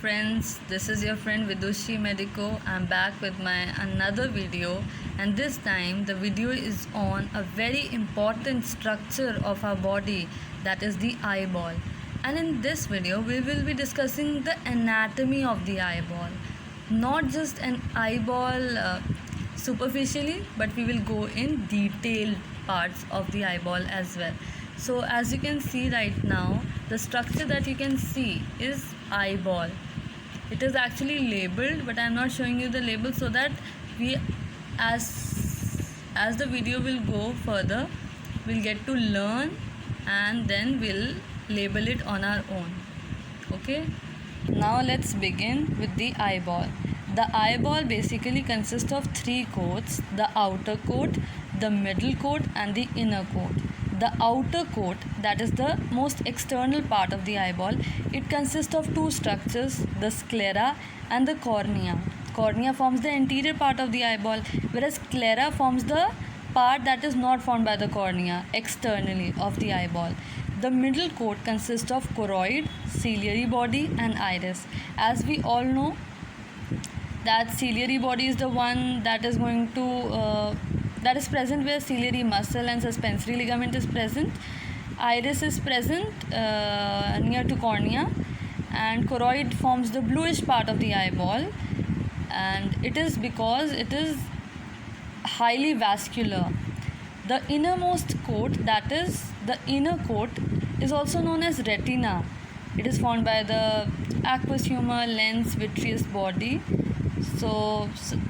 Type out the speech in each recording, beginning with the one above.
friends, this is your friend Vidushi Medico. I'm back with my another video, and this time the video is on a very important structure of our body, that is the eyeball. And in this video we will be discussing the anatomy of the eyeball, not just an eyeball superficially, but we will go in detailed parts of the eyeball as well. So as you can see right now, the structure that you can see is eyeball. It is actually labeled, but I am not showing you the label so that we as the video will go further, we'll get to learn and then we'll label it on our own. Okay, now let's begin with the eyeball. The eyeball basically consists of three coats: the outer coat, the middle coat and the inner coat. The outer coat, that is the most external part of the eyeball, it consists of two structures, the sclera and the cornea. Cornea forms the anterior part of the eyeball, whereas sclera forms the part that is not formed by the cornea, externally of the eyeball. The middle coat consists of choroid, ciliary body and iris. As we all know, that ciliary body is the one that is going to that is present where ciliary muscle and suspensory ligament is present. Iris is present near to cornea, and choroid forms the bluish part of the eyeball, and it is because it is highly vascular. The innermost coat, that is the inner coat, is also known as retina. It is formed by the aqueous humor, lens, vitreous body. So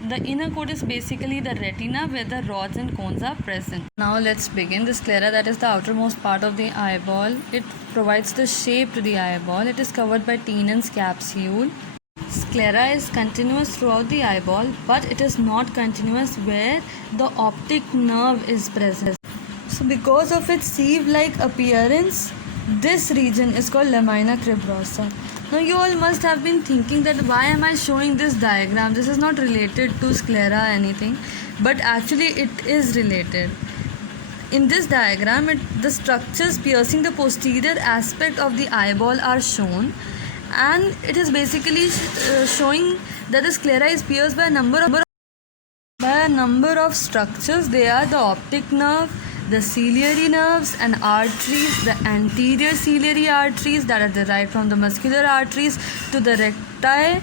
the inner coat is basically the retina where the rods and cones are present. Now let's begin. The sclera, that is the outermost part of the eyeball, it provides the shape to the eyeball. It is covered by Tenon's capsule. Sclera is continuous throughout the eyeball, but it is not continuous where the optic nerve is present. So because of its sieve-like appearance, this region is called lamina cribrosa. Now you all must have been thinking that why am I showing this diagram? This is not related to sclera or anything, but actually it is related. In this diagram, the structures piercing the posterior aspect of the eyeball are shown, and it is basically showing that the sclera is pierced by a number of structures. They are the optic nerve, the ciliary nerves and arteries, the anterior ciliary arteries that are derived from the muscular arteries to the recti,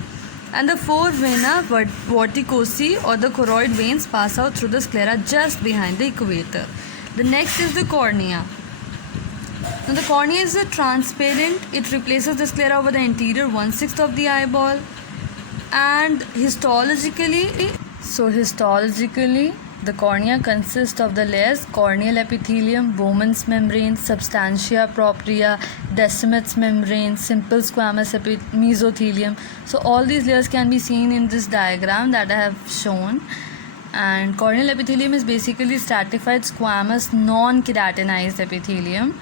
and the four vena verticosi or the choroid veins pass out through the sclera just behind the equator. The next is the cornea. Now the cornea is a transparent, it replaces the sclera over the anterior 1/6 of the eyeball, and histologically, the cornea consists of the layers corneal epithelium, Bowman's membrane, substantia propria, Descemet's membrane, simple squamous mesothelium. So all these layers can be seen in this diagram that I have shown. And corneal epithelium is basically stratified squamous non-keratinized epithelium.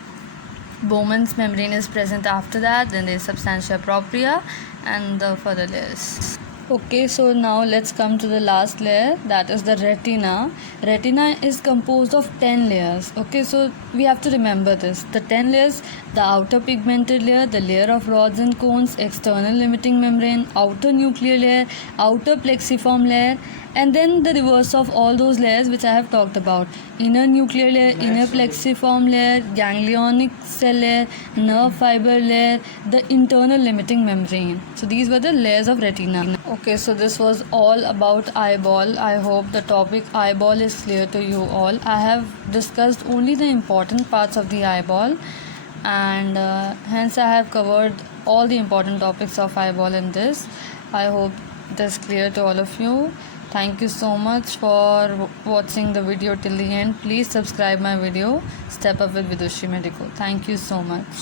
Bowman's membrane is present after that, then there is substantia propria and the further layers. Okay, so now let's come to the last layer, that is the retina. Retina is composed of 10 layers. Okay, so we have to remember this. The 10 layers: the outer pigmented layer, the layer of rods and cones, external limiting membrane, outer nuclear layer, outer plexiform layer, and then the reverse of all those layers which I have talked about: inner nuclear layer, inner plexiform layer, ganglionic cell layer, nerve fiber layer, the internal limiting membrane. So these were the layers of retina. Okay, so this was all about eyeball. I hope the topic eyeball is clear to you all. I have discussed only the important parts of the eyeball, and hence I have covered all the important topics of eyeball in this. I hope that's clear to all of you. Thank you so much for watching the video till the end. Please subscribe my video, Step Up with Vidushi Medico. Thank you so much.